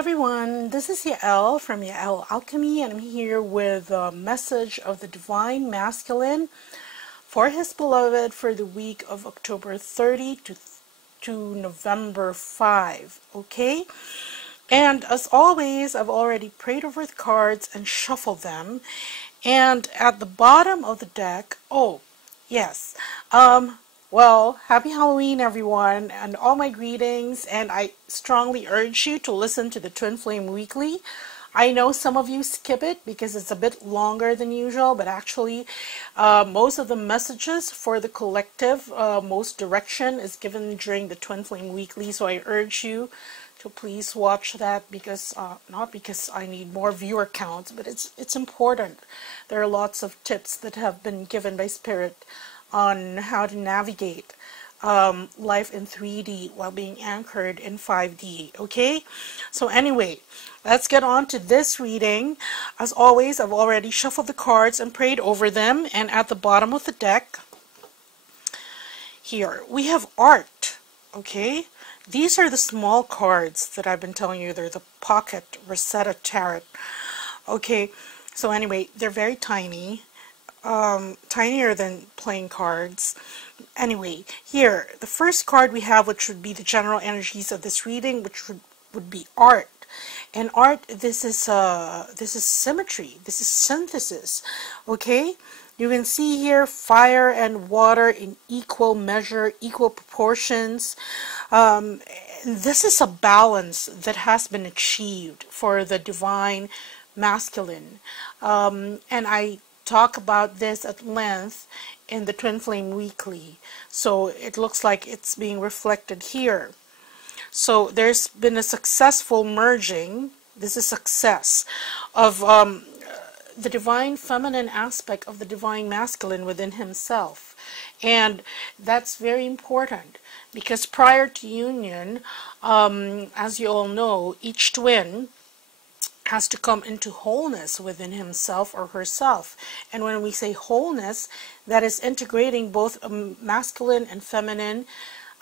everyone, this is Yael from Yael Alchemy, and I'm here with a message of the Divine Masculine for his beloved for the week of October 30 to November 5, okay? And as always, I've already prayed over the cards and shuffled them, and at the bottom of the deck, oh, yes, well, happy Halloween, everyone, and all my greetings, and I strongly urge you to listen to the Twin Flame Weekly. I know some of you skip it because it's a bit longer than usual, but actually most of the messages for the collective, most direction is given during the Twin Flame Weekly, so I urge you to please watch that because, not because I need more viewer counts, but it's important. There are lots of tips that have been given by Spirit on how to navigate life in 3D while being anchored in 5D, okay? So anyway, let's get on to this reading. As always, I've already shuffled the cards and prayed over them, and at the bottom of the deck, here, we have art, okay? These are the small cards that I've been telling you. They're the pocket Rosetta Tarot, okay? So anyway, they're very tiny. Tinier than playing cards. Anyway, here, the first card we have, which would be the general energies of this reading, which would be art. And art, this is symmetry, this is synthesis, okay? You can see here fire and water in equal measure, equal proportions. This is a balance that has been achieved for the Divine Masculine. And I talk about this at length in the Twin Flame Weekly, so it looks like it's being reflected here. So there's been a successful merging, this is success, of the Divine Feminine aspect of the Divine Masculine within himself. And that's very important because prior to union, as you all know, each twin has to come into wholeness within himself or herself. And when we say wholeness, that is integrating both masculine and feminine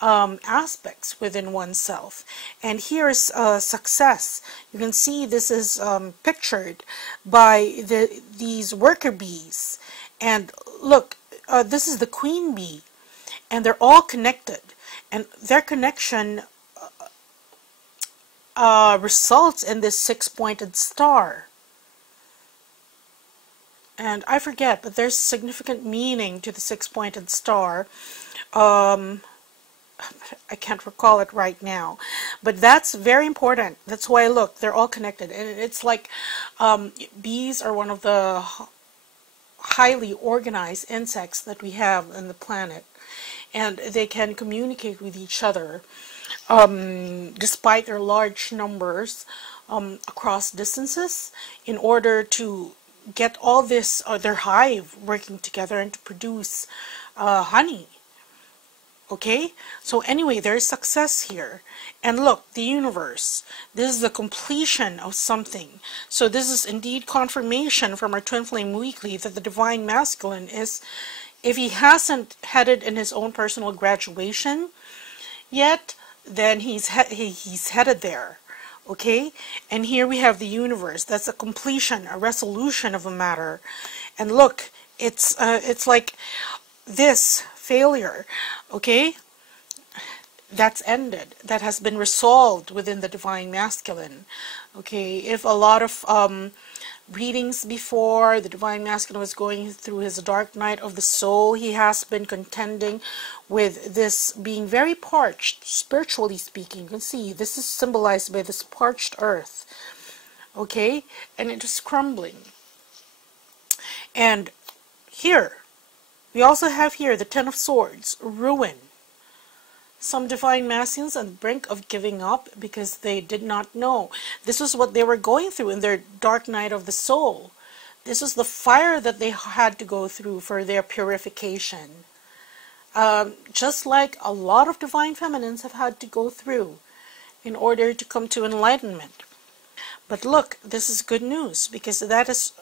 aspects within oneself. And here's success. You can see this is pictured by these worker bees. And look, this is the queen bee. And they're all connected. And their connection results in this six-pointed star. And I forget, but there's significant meaning to the six-pointed star. I can't recall it right now. But that's very important. That's why, look, they're all connected. And it's like bees are one of the highly organized insects that we have on the planet. And they can communicate with each other. Despite their large numbers across distances, in order to get all this, their hive working together and to produce honey. Okay, so anyway, there is success here. And look, the universe, this is the completion of something. So this is indeed confirmation from our Twin Flame Weekly that the Divine Masculine is, if he hasn't headed in his own personal graduation yet, then he's headed there, okay? And here we have the universe. That's a completion, a resolution of a matter. And look, it's like this failure, okay? That's ended. That has been resolved within the Divine Masculine, okay? If a lot of readings before, the Divine Masculine was going through his dark night of the soul, he has been contending with this being very parched, spiritually speaking. You can see this is symbolized by this parched earth, okay? And it is crumbling. And here, we also have here the Ten of Swords, ruin. Some Divine Masculines on the brink of giving up because they did not know. This was what they were going through in their dark night of the soul. This is the fire that they had to go through for their purification. Just like a lot of Divine Feminines have had to go through in order to come to enlightenment. But look, this is good news because that is,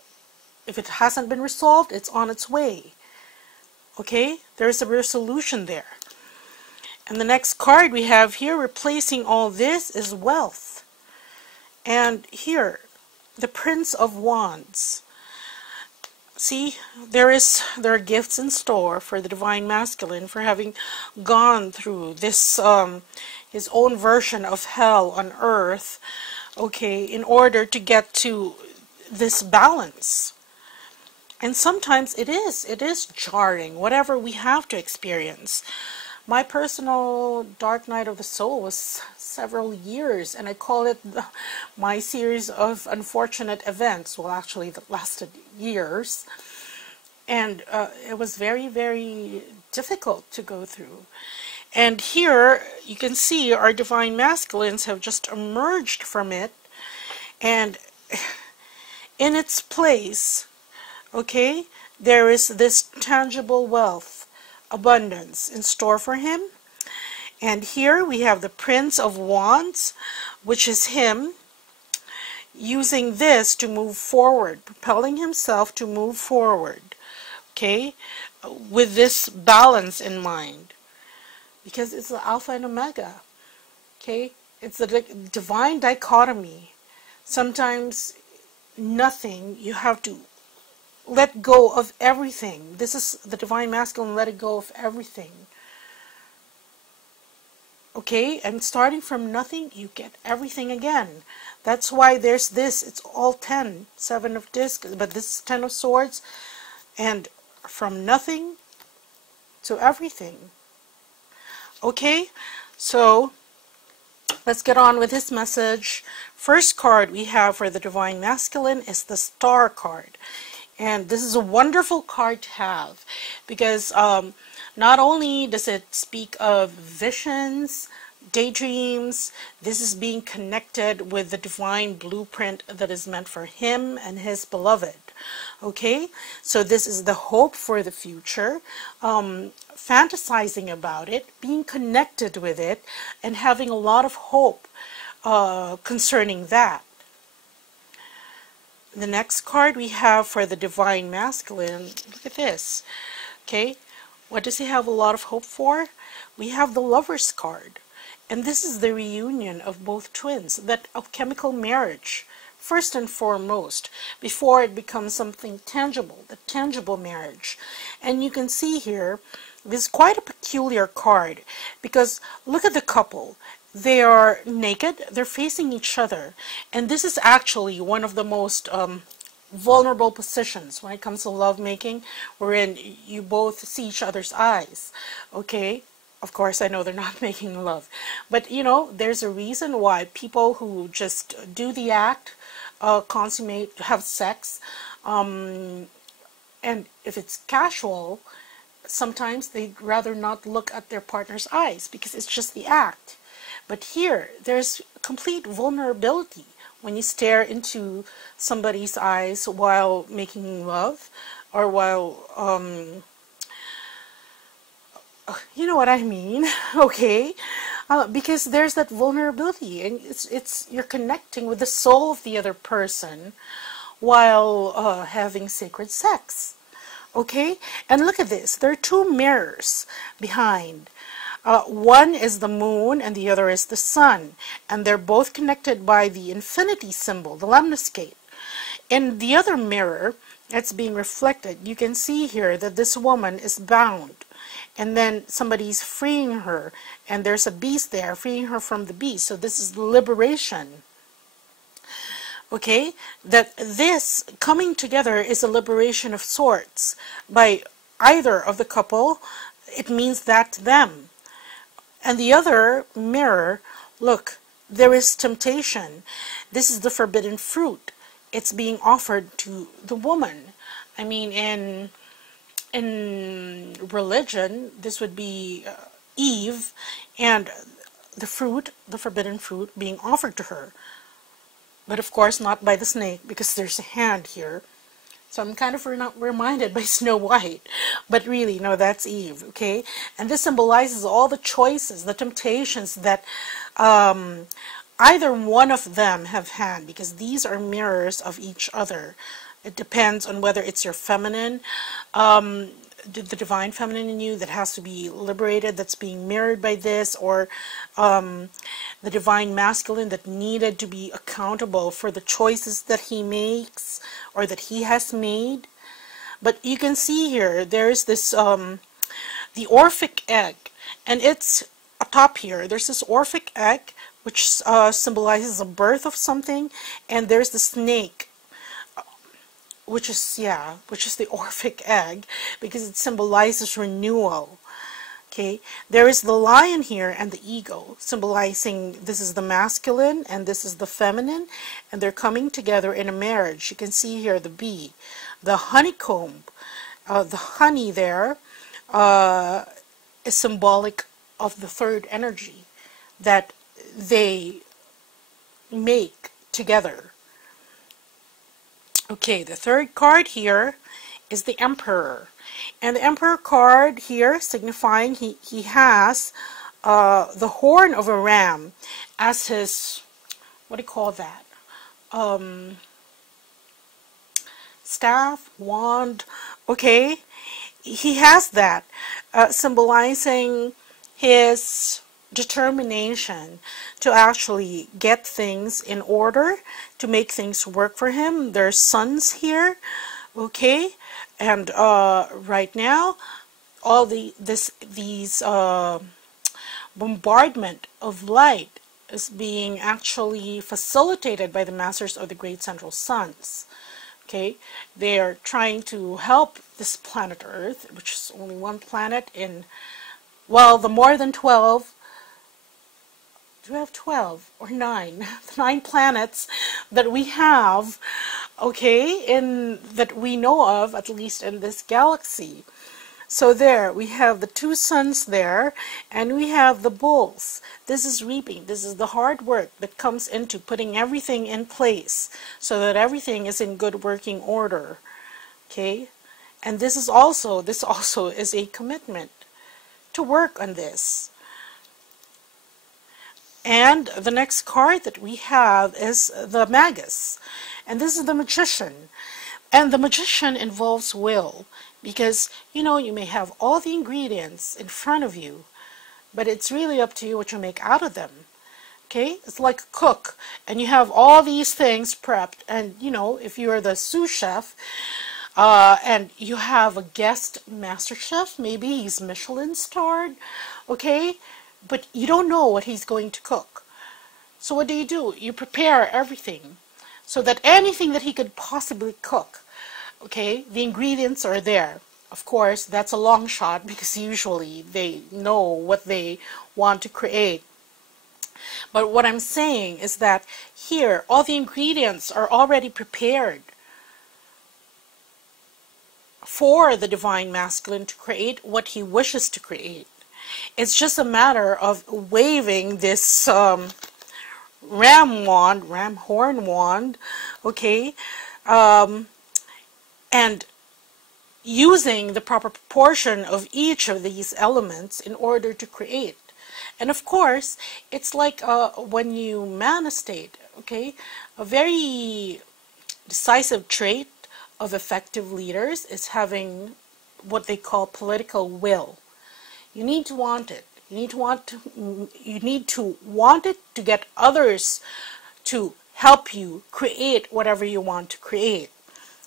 if it hasn't been resolved, it's on its way. Okay? There's a resolution there. And the next card we have here, replacing all this, is wealth. And here, the Prince of Wands. See, there are gifts in store for the Divine Masculine for having gone through this, his own version of hell on earth, okay, in order to get to this balance. And sometimes it is jarring, whatever we have to experience. My personal dark night of the soul was several years, and I call it my series of unfortunate events. Well, actually, that lasted years, and it was very, very difficult to go through. And here you can see our Divine Masculines have just emerged from it, and in its place, okay, there is this tangible wealth, abundance in store for him. And here we have the Prince of Wands, which is him using this to move forward, propelling himself to move forward, okay, with this balance in mind, because it's the Alpha and Omega, okay, it's the divine dichotomy. Sometimes nothing, you have to let go of everything. This is the Divine Masculine, let it go of everything. Okay, and starting from nothing, you get everything again. That's why there's this, it's all 10, 7 of discs, but this is 10 of swords, and from nothing to everything. Okay, so let's get on with this message. First card we have for the Divine Masculine is the Star card. And this is a wonderful card to have, because not only does it speak of visions, daydreams, this is being connected with the divine blueprint that is meant for him and his beloved. Okay, so this is the hope for the future, fantasizing about it, being connected with it, and having a lot of hope concerning that. The next card we have for the Divine Masculine, look at this, okay, what does he have a lot of hope for? We have the Lover's card, and this is the reunion of both twins, that alchemical marriage, first and foremost, before it becomes something tangible, the tangible marriage. And you can see here, this is quite a peculiar card, because look at the couple. They are naked, they're facing each other, and this is actually one of the most vulnerable positions when it comes to lovemaking, wherein you both see each other's eyes. Okay, of course I know they're not making love, but you know, there's a reason why people who just do the act, consummate, have sex, and if it's casual, sometimes they'd rather not look at their partner's eyes because it's just the act. But here, there's complete vulnerability when you stare into somebody's eyes while making love, or while, you know what I mean, okay? Because there's that vulnerability, and you're connecting with the soul of the other person while having sacred sex, okay? And look at this, there are two mirrors behind. One is the moon and the other is the sun, and they're both connected by the infinity symbol, the lemniscate. In the other mirror that's being reflected, you can see here that this woman is bound, and then somebody's freeing her, and there's a beast there freeing her from the beast. So this is liberation. Okay, that this coming together is a liberation of sorts by either of the couple. It means that to them. And the other mirror, look, there is temptation. This is the forbidden fruit. It's being offered to the woman. I mean, in religion, this would be Eve, and the fruit, the forbidden fruit, being offered to her. But of course, not by the snake, because there's a hand here. So I'm kind of reminded by Snow White, but really, no, that's Eve, okay? And this symbolizes all the choices, the temptations that either one of them have had, because these are mirrors of each other. It depends on whether it's your feminine the divine feminine in you that has to be liberated, that's being mirrored by this, or the divine masculine that needed to be accountable for the choices that he makes or that he has made. But you can see here, there's this, the Orphic egg, and it's atop here. There's this Orphic egg, which symbolizes a birth of something, and there's the snake, which is the Orphic egg, because it symbolizes renewal. Okay, there is the lion here and the ego, symbolizing this is the masculine and this is the feminine, and they're coming together in a marriage. You can see here the bee, the honeycomb, the honey there is symbolic of the third energy that they make together. Okay, the third card here is the Emperor. And the Emperor card here signifying he has the horn of a ram as his, what do you call that? Staff, wand, okay? He has that, symbolizing his determination to actually get things in order, to make things work for him. There's suns here, okay, and right now all these bombardment of light is being actually facilitated by the masters of the great central suns. Okay, they are trying to help this planet Earth, which is only one planet in, well, the more than 12. Do we have 12 or 9? The 9 planets that we have, okay, that we know of, at least in this galaxy. So there, we have the 2 suns there, and we have the bulls. This is reaping. This is the hard work that comes into putting everything in place so that everything is in good working order. Okay? And this also is a commitment to work on this. And the next card that we have is the Magus. And this is the Magician. And the Magician involves will. Because, you know, you may have all the ingredients in front of you, but it's really up to you what you make out of them. Okay? It's like a cook, and you have all these things prepped, and, you know, if you're the sous chef, and you have a guest master chef, maybe he's Michelin starred, okay? But you don't know what he's going to cook. So what do? You prepare everything so that anything that he could possibly cook, okay, the ingredients are there. Of course, that's a long shot because usually they know what they want to create. But what I'm saying is that here, all the ingredients are already prepared for the divine masculine to create what he wishes to create. It's just a matter of waving this ram horn wand, okay, and using the proper proportion of each of these elements in order to create. And of course, it's like when you manifestate, okay, a very decisive trait of effective leaders is having what they call political will. You need to want it. You need to want it to get others to help you create whatever you want to create.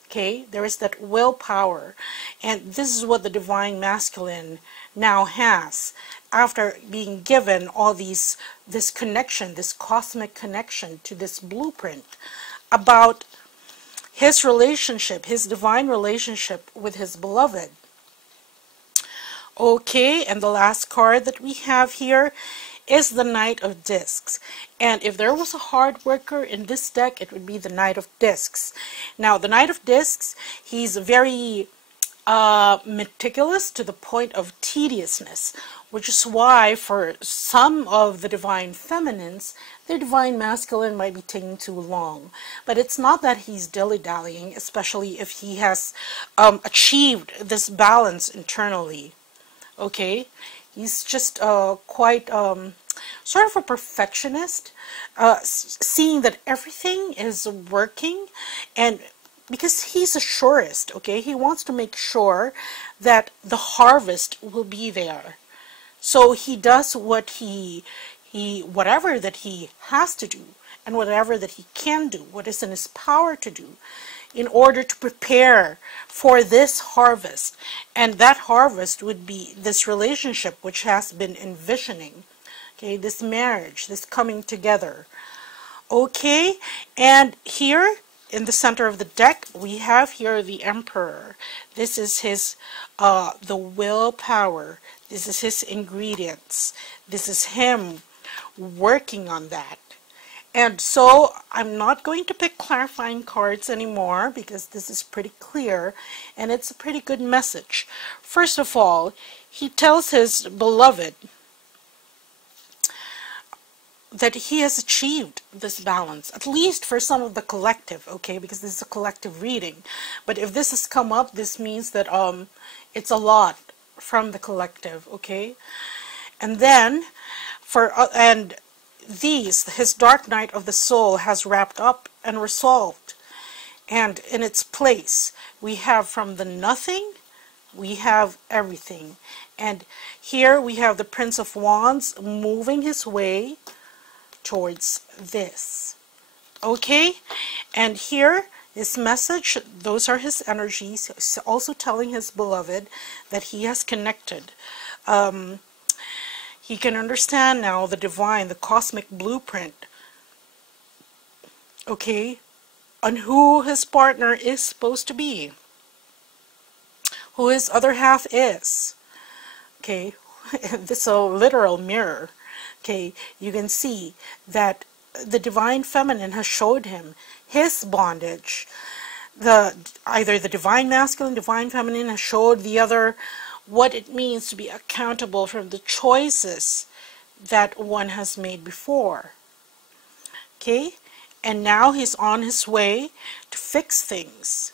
Okay, there is that willpower, and this is what the divine masculine now has after being given all this connection, this cosmic connection to this blueprint about his relationship, his divine relationship with his beloved. Okay, and the last card that we have here is the Knight of Discs. And if there was a hard worker in this deck, it would be the Knight of Discs. Now, the Knight of Discs, he's very meticulous to the point of tediousness, which is why for some of the divine feminines, their divine masculine might be taking too long. But it's not that he's dilly-dallying, especially if he has achieved this balance internally. Okay, he's just quite sort of a perfectionist, seeing that everything is working and because he's a surest, okay? He wants to make sure that the harvest will be there. So he does what whatever that he has to do and whatever that he can do, what is in his power to do, in order to prepare for this harvest. And that harvest would be this relationship which has been envisioning, okay, this marriage, this coming together. Okay, and here in the center of the deck, we have here the Emperor. This is his, the willpower. This is his ingredients. This is him working on that. And so I'm not going to pick clarifying cards anymore because this is pretty clear and it's a pretty good message. First of all, he tells his beloved that he has achieved this balance, at least for some of the collective, okay, because this is a collective reading. But if this has come up, this means that it's a lot from the collective, okay. And then his dark night of the soul has wrapped up and resolved, and in its place we have from the nothing we have everything. And here we have the Prince of Wands moving his way towards this, okay. And here his message, those are his energies. He's also telling his beloved that he has connected. He can understand now the divine, the cosmic blueprint, okay, on who his partner is supposed to be, who his other half is, okay. This is a literal mirror. Okay, you can see that the divine feminine has showed him his bondage. Either the divine masculine, divine feminine has showed the other what it means to be accountable for the choices that one has made before. Okay, and now he's on his way to fix things,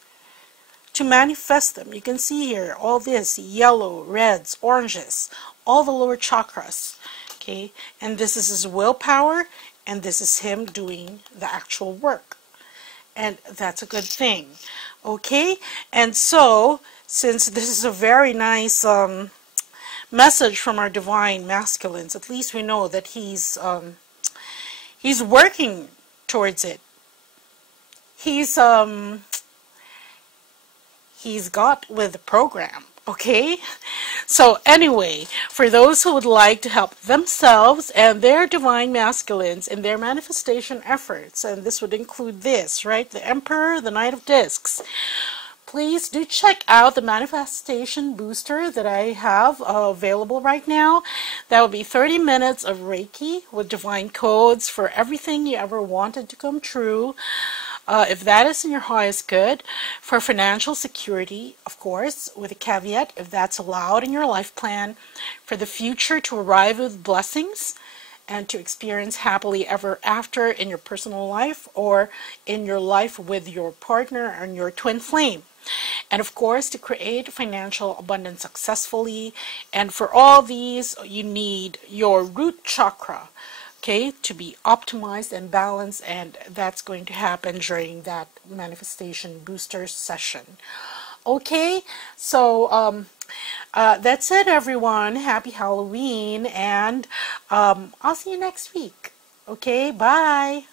to manifest them. You can see here all this yellow, reds, oranges, all the lower chakras. Okay, and this is his willpower, and this is him doing the actual work, and that's a good thing. Okay, and so since this is a very nice message from our divine masculines, at least we know that he's working towards it. He's got with the program. Okay, so anyway, for those who would like to help themselves and their divine masculines in their manifestation efforts, and this would include this, right, the Emperor, the Knight of Discs, please do check out the manifestation booster that I have available right now. That will be 30 minutes of Reiki with divine codes for everything you ever wanted to come true. If that is in your highest good, for financial security, of course, with a caveat, if that's allowed in your life plan, for the future to arrive with blessings and to experience happily ever after in your personal life or in your life with your partner and your twin flame. And of course, to create financial abundance successfully. And for all these, you need your root chakra, okay, to be optimized and balanced, and that's going to happen during that manifestation booster session. Okay, so that's it, everyone. Happy Halloween, and I'll see you next week. Okay, bye.